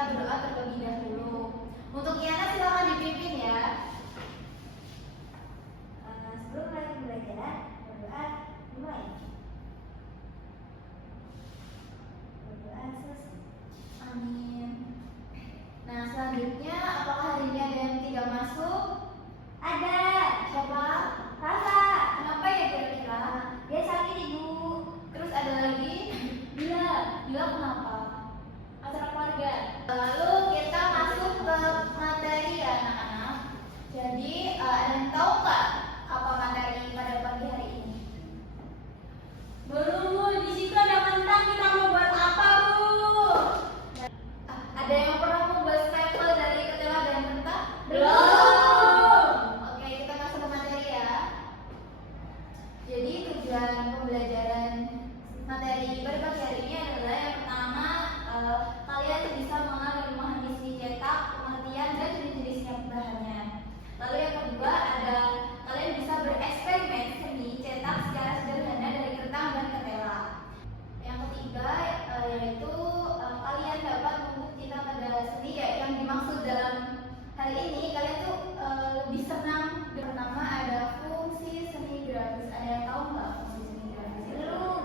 kita berdoa terlebih dahulu. Untuk Yana silakan dipimpin ya. Sebelum mulai pembelajaran, berdoa dimulai. Berdoa selesai. Amin. Nah, selanjutnya apakah hari ini ada yang tidak masuk? Ada. Siapa? Rasa. Kenapa ya kira-kira? Dia sakit, Ibu. Terus ada lagi? Bila. Bila kenapa? Acara keluarga. Lalu kita masuk ke materi ya anak-anak. Jadi ada yang tahu nggak apa materi pada pagi hari ini? Belum, Bu. Di situ ada kentang. Kita mau buat apa, Bu? Ada yang pernah membuat stempel dari ketela dan kentang? Belum. Oke, kita masuk ke materi ya. Jadi tujuan pembelajaran materi pada pagi hari ini adalah yang pertama kalian bisa mengenal dan memahami seni cetak, pengertian dan jenis-jenisnya bahannya. Lalu yang kedua ada kalian bisa bereksperimen seni cetak secara sederhana dari kertas dan ketela. Yang ketiga yaitu kalian dapat membuktikan pada seni yang dimaksud dalam hal ini kalian tuh lebih senang. Pertama ada fungsi seni grafis. Ada yang tahu nggak fungsi seni grafis? Belum.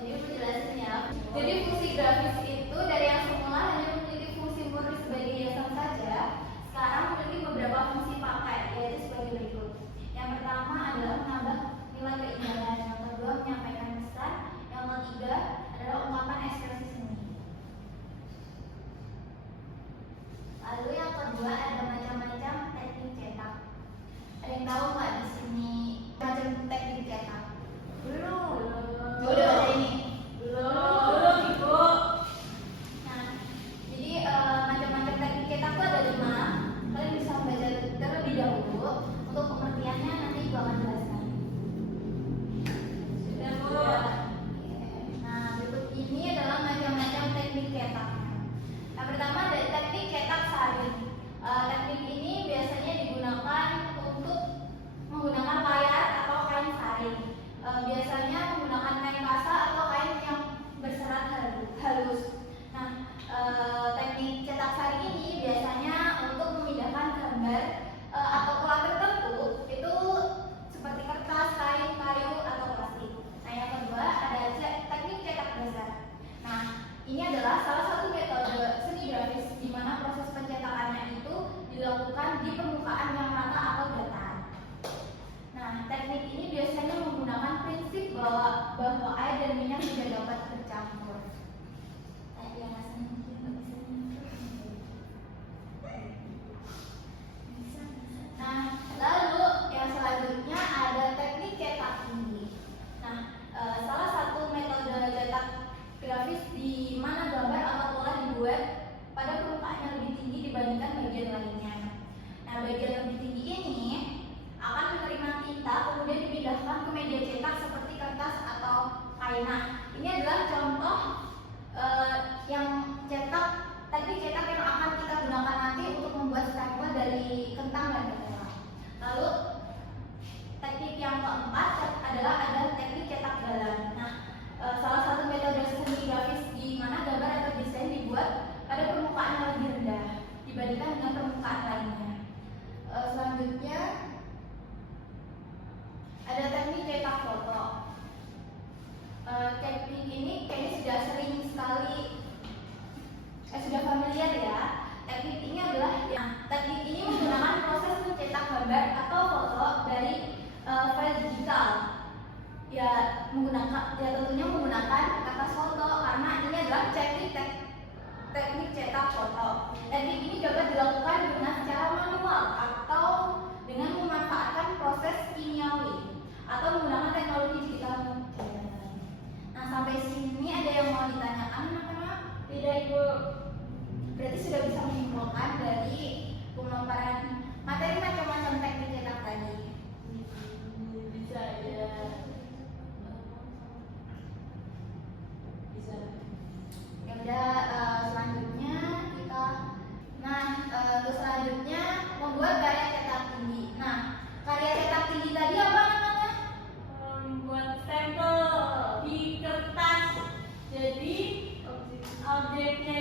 Jadi penjelasan ya. Jadi fungsi grafis itu dari yang semula hanya memiliki fungsi murni sebagai hiasan saja, sekarang memiliki beberapa fungsi pakai, yaitu sebagai berikut. Yang pertama adalah menambah nilai keindahan, yang kedua menyampaikan pesan, yang ketiga adalah ungkapan ekspresi seni. Lalu yang kedua ada macam-macam teknik cetak. Ada yang tahu nggak di sini macam teknik cetak? Belum. Udah baca ini. Belum, Ibu. Nah, jadi macam-macam teknik cetak itu ada 5. Kalian bisa baca terlebih dahulu. Untuk pengertiannya nanti Ibu akan jelaskan. Sudah, Bu. Nah, berikut ini adalah macam-macam teknik cetak. Yang pertama ada teknik cetak saring. Teknik ini biasanya digunakan untuk menggunakan layar atau kain saring. Biasanya menggunakan kain kasa atau kain yang berserat halus. Nah, teknik cetak saring ini biasanya untuk memindahkan gambar atau pola tertentu itu seperti kertas, kain, kayu atau plastik. Nah, yang kedua ada teknik cetak dasar. Nah, ini adalah salah satu metode seni grafis di mana proses pencetakannya itu dilakukan di permukaan yang rata atau datar. Nah, teknik ini biasanya menggunakan prinsip bahwa air dan minyak tidak dapat bercampur. Yang rasanya mungkin nggak bisa nyentuh. Nah, lalu yang selanjutnya ada teknik cetak tinggi. Nah, salah satu metode cetak grafis di mana gambar atau pola dibuat pada permukaan yang lebih tinggi dibandingkan bagian lainnya. Nah, bagian lebih tinggi ini akan menerima tinta kemudian dipindahkan ke media cetak seperti kertas atau kain. Nah, ini adalah contoh yang cetak teknik cetak yang akan kita gunakan nanti untuk membuat stempel dari kentang dan ketela. Lalu teknik yang keempat adalah ada teknik cetak dalam. Nah, salah satu metode seni grafis di mana gambar atau desain dibuat pada permukaan yang lebih rendah dibandingkan dengan permukaan lainnya. Selanjutnya ada teknik cetak foto. Teknik ini kayaknya sudah sering sekali sudah familiar ya. Teknik ini adalah teknik ini menggunakan proses mencetak gambar atau foto dari file digital. Ya tentunya menggunakan kertas foto karena ini adalah teknik cetak foto. Teknik ini dapat dilakukan dengan secara manual atau dengan memanfaatkan proses kimiawi atau menggunakan teknologi digital. Nah, sampai sini ada yang mau ditanyakan anak-anak? Tidak, Ibu. Berarti sudah bisa menyimpulkan dari pemaparan materi macam-macam teknik cetak tadi. Bisa ya. Bisa. Ya udah, selanjutnya kita untuk selanjutnya membuat karya cetak tinggi. Nah, karya cetak tinggi tadi apa namanya? Membuat stempel di kertas. Jadi objeknya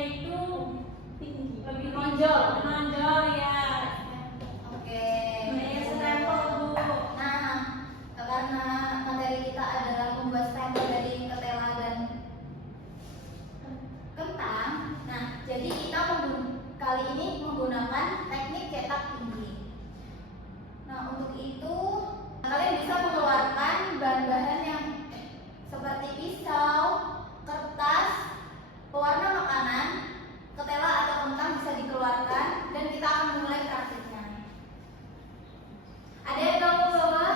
Lebih menonjol. Menonjol ya. Oke. Ini stempel Bu. Nah, karena materi kita adalah membuat stempel dari ketela dan kentang. Nah, jadi kita kali ini menggunakan teknik cetak tinggi. Nah, untuk itu kalian bisa mengeluarkan bahan-bahan yang seperti pisau, kertas, pewarna makanan, ketela atau kentang bisa dikeluarkan dan kita akan memulai praktiknya. Ada yang mau bawa?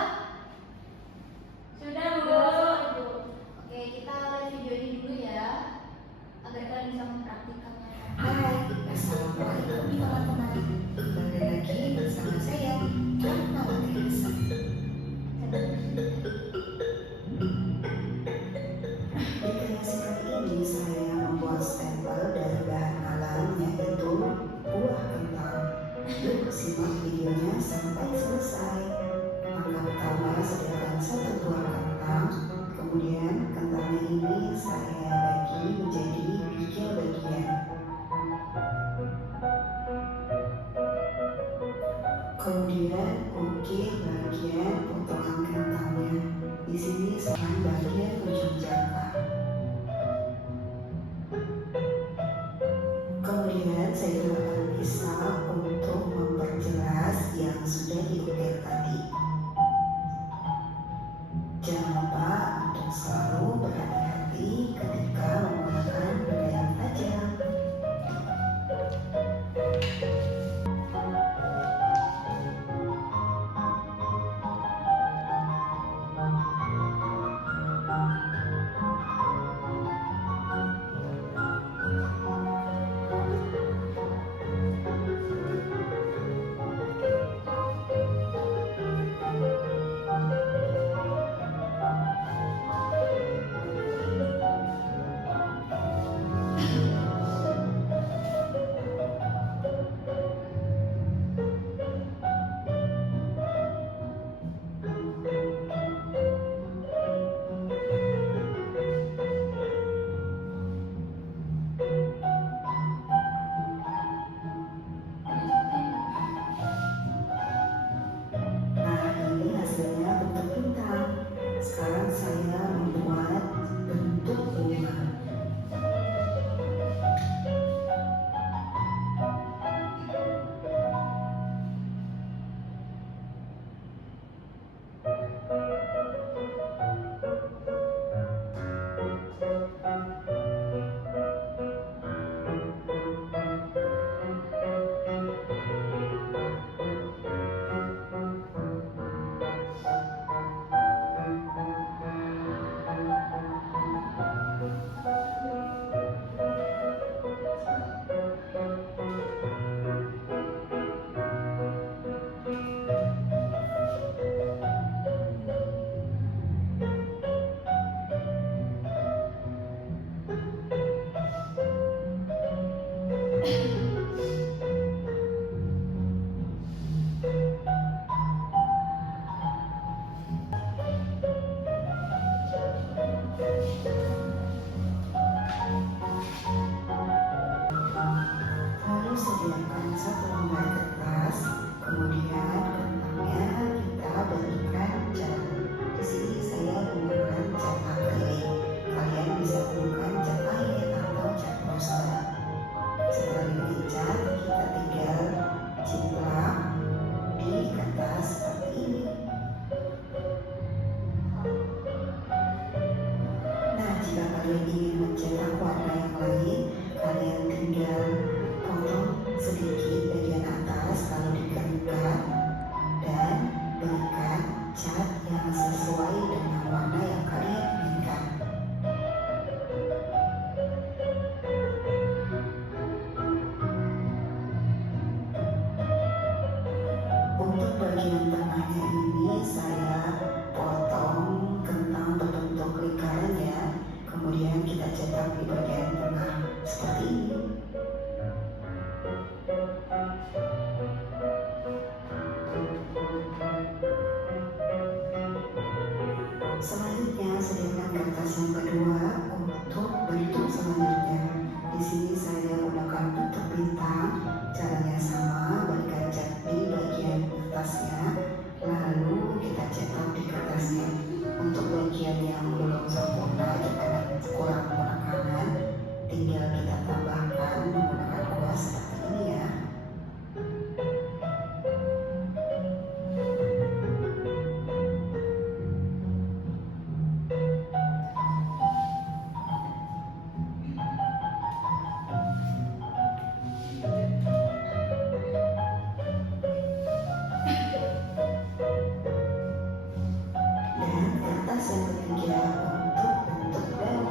Sudah Bu. Oke, kita lihat video ini dulu ya, agar kalian bisa mempraktikannya. Hai, assalamualaikum teman-teman. Kembali lagi bersama saya, Rahma Utrisa. Di kreasi kali ini saya membuat stempel dari bahan alam, yaitu buah kentang. Yuk simak videonya sampai selesai. Maka pertama sediakan satu buah kentang. Kemudian kentangnya ini saya bagi menjadi tiga bagian. Kemudian ukir bagian potongan kentangnya. Di sini saya bagian ujung jangka. Kemudian saya gunakan pisau untuk memperjelas yang sudah diukir tadi. Jangan lupa untuk selalu berhati-hati ketika menggunakan benda yang tajam. Nah, ini hasilnya bentuk bintang. Sekarang saya membuat bentuk bunga. Lalu sediakan satu lembar kertas, kemudian kentangnya kita berikan cat. Di sini saya menggunakan cat akrilik. Kalian bisa gunakan cat air atau cat poster. Setelah diberi cat, kita tinggal ciplak di kertas seperti ini. Nah, jika kalian ingin mencetak warna yang lain, kalian tinggal potong sedikit bagian atas lalu dikeringkan dan berikan cat yang sesuai dengan warna yang kalian inginkan. Untuk bagian tengahnya ini saya potong kentang berbentuk lingkaran ya. Kemudian kita cetak di bagian tengah seperti ini. Selanjutnya sediakan kertas yang kedua untuk bentuk selanjutnya. Di sini saya menggunakan bentuk bintang. Caranya sama, berikan cat di bagian atasnya, lalu kita cetak di kertasnya. Untuk bagian yang belum sempurna, kita kurang menggunakan, tinggal kita tambahkan menggunakan kuas seperti ini ya. Dan kertas yang ketiga untuk bentuk daun.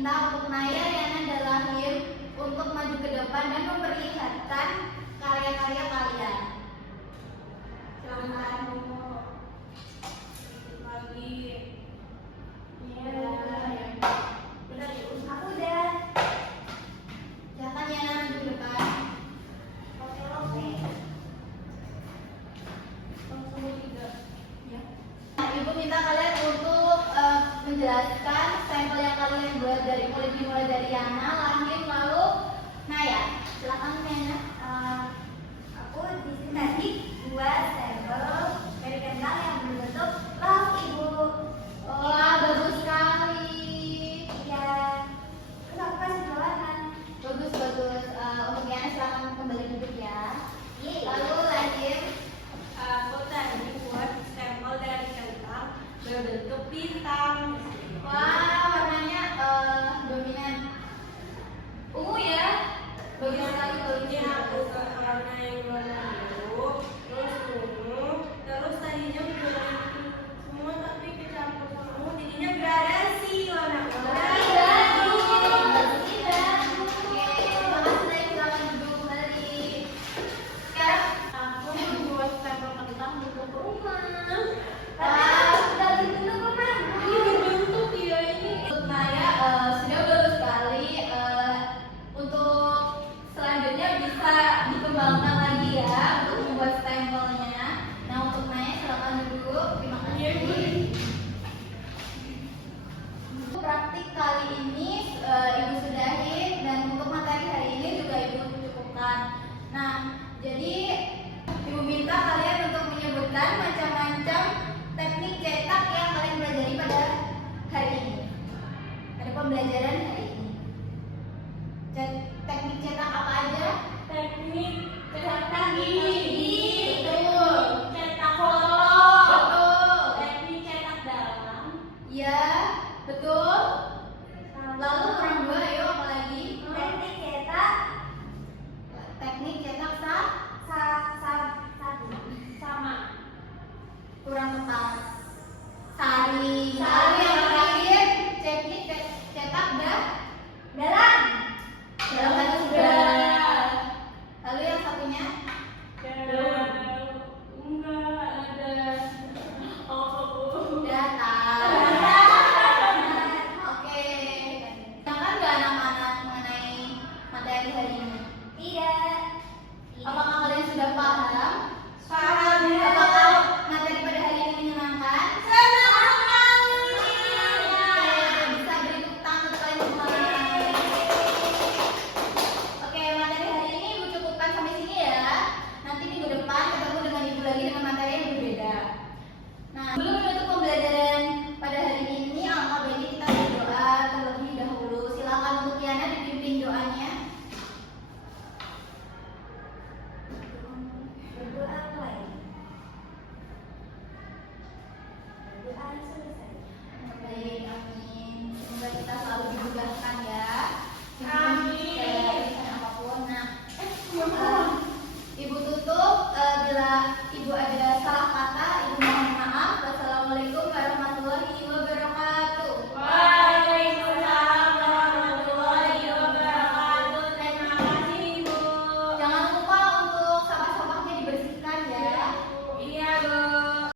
minta untuk Naya, Yana, dan Lahir untuk maju ke depan dan memperlihatkan karya-karya kalian. Silakan. Lagi. Benar, aku udah. Silakan Yana maju ke depan. Oke. Ya. Nah, Ibu minta kalian untuk menjelaskan sampel yang kalian buat dimulai dari Yana, Lahir, lalu Naya. Silakan Yana. Aku di sini tadi buat sampel dari kentang yang berbentuk love ibu. Wah, bagus sekali. Ya, terus aku kasih jualan. Bagus. Untuk Yana silakan kembali duduk ya. Yeay. Lalu Lahir. Aku tadi buat sampel dari kentang berbentuk bintang. Wah, warnanya dominan ungu ya. Bagus sekali Ini aku ke warna yang warna biru, terus ungu, terus tadinya udah itu semua tapi kecampur sama ungu, jadinya gradasi warna oranye. Aku membuat sampel kentang untuk rumah. Ini berbentuk ya ini. Untuk Naya sudah bagus sekali. Untuk selanjutnya bisa dikembangkan lagi ya untuk membuat stempelnya. Nah, untuk Naya silakan duduk. Terima kasih. Untuk praktik kali ini Ibu sudahin, dan untuk materi hari ini juga Ibu cukupkan. Nah, jadi Ibu minta kalian untuk menyebutkan macam-macam teknik cetak yang kalian pelajari pada hari ini, pada pembelajaran hari ini. Teknik cetak apa aja? Teknik cetak gigi. betul. Cetak foto. Betul. Teknik cetak dalam. Ya, betul. Lalu kurang dua, ayo apa lagi? Teknik cetak Teknik cetak satu. Sama. kurang tepat. Sari Sari yang yang